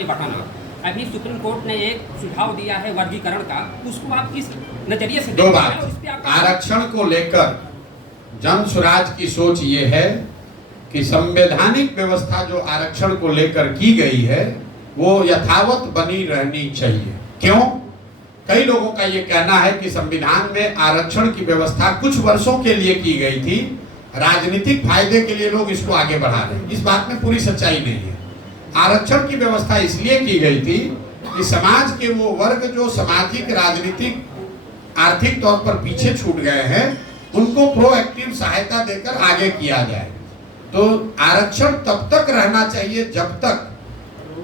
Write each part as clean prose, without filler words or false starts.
बढ़ाना। अभी supreme court ने एक सुझाव दिया है वर्गीकरण का, उसको आप किस नजरिए से दो बात आरक्षण को लेकर जन स्वराज की सोच ये है कि संवैधानिक व्यवस्था जो आरक्षण को लेकर की गई है वो यथावत बनी रहनी चाहिए। क्यों? कई लोगों का ये कहना है कि संविधान में आरक्षण की व्यवस्था कुछ वर्षों के लिए की गई थी, राजनीतिक फायदे के लिए लोग इसको आगे बढ़ा रहे हैं। इस बात में पूरी सच्चाई नहीं है। आरक्षण की व्यवस्था इसलिए की गई थी कि समाज के वो वर्ग जो सामाजिक, राजनीतिक, आर्थिक तौर पर पीछे छूट गए हैं उनको प्रोएक्टिव सहायता देकर आगे किया जाए। तो आरक्षण तब तक रहना चाहिए जब तक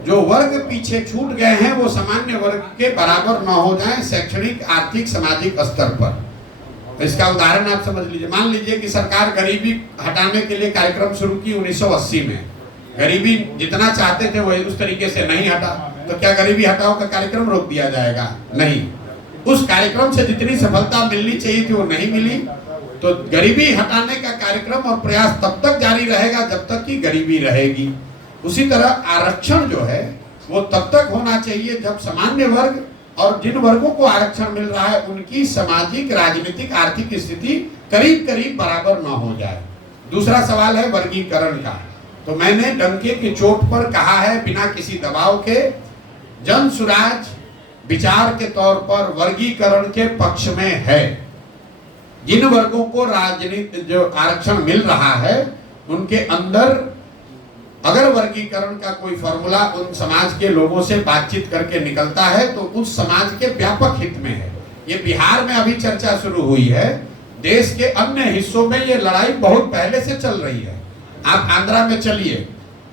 जो वर्ग पीछे छूट गए हैं वो सामान्य वर्ग के बराबर न हो जाएं शैक्षणिक, आर्थिक, सामाजिक स्तर पर। तो इसका उदाहरण आप समझ लीजिए। मान लीजिए कि सरकार गरीबी हटाने के लिए कार्यक्रम शुरू की 1980 में। गरीबी जितना चाहते थे वो उस तरीके से नहीं हटा, तो क्या गरीबी हटाओ का कार्यक्रम रोक दिया जाएगा? नहीं। उस कार्यक्रम से जितनी सफलता मिलनी चाहिए थी वो नहीं मिली। तो गरीबी हटाने का कार्यक्रम और प्रयास तब तक जारी रहेगा जब तक कि गरीबी रहेगी। उसी तरह आरक्षण जो है वो तब तक होना चाहिए जब सामान्य वर्ग और जिन वर्गों को आरक्षण मिल रहा है उनकी सामाजिक, राजनीतिक, आर्थिक स्थिति करीब करीब बराबर न हो जाए। दूसरा सवाल है वर्गीकरण का। तो मैंने डंके की चोट पर कहा है, बिना किसी दबाव के, जन स्वराज विचार के तौर पर वर्गीकरण के पक्ष में है। जिन वर्गों को राजनीति जो आरक्षण मिल रहा है उनके अंदर अगर वर्गीकरण का कोई फॉर्मूला उन समाज के लोगों से बातचीत करके निकलता है तो उस समाज के व्यापक हित में है। ये बिहार में अभी चर्चा शुरू हुई है, देश के अन्य हिस्सों में ये लड़ाई बहुत पहले से चल रही है। आप आंध्रा में चलिए,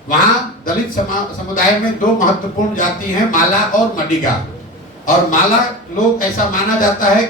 वहां दलित समुदाय में दो महत्वपूर्ण जाति हैं, माला और मडिगा। और माला लोग ऐसा माना जाता है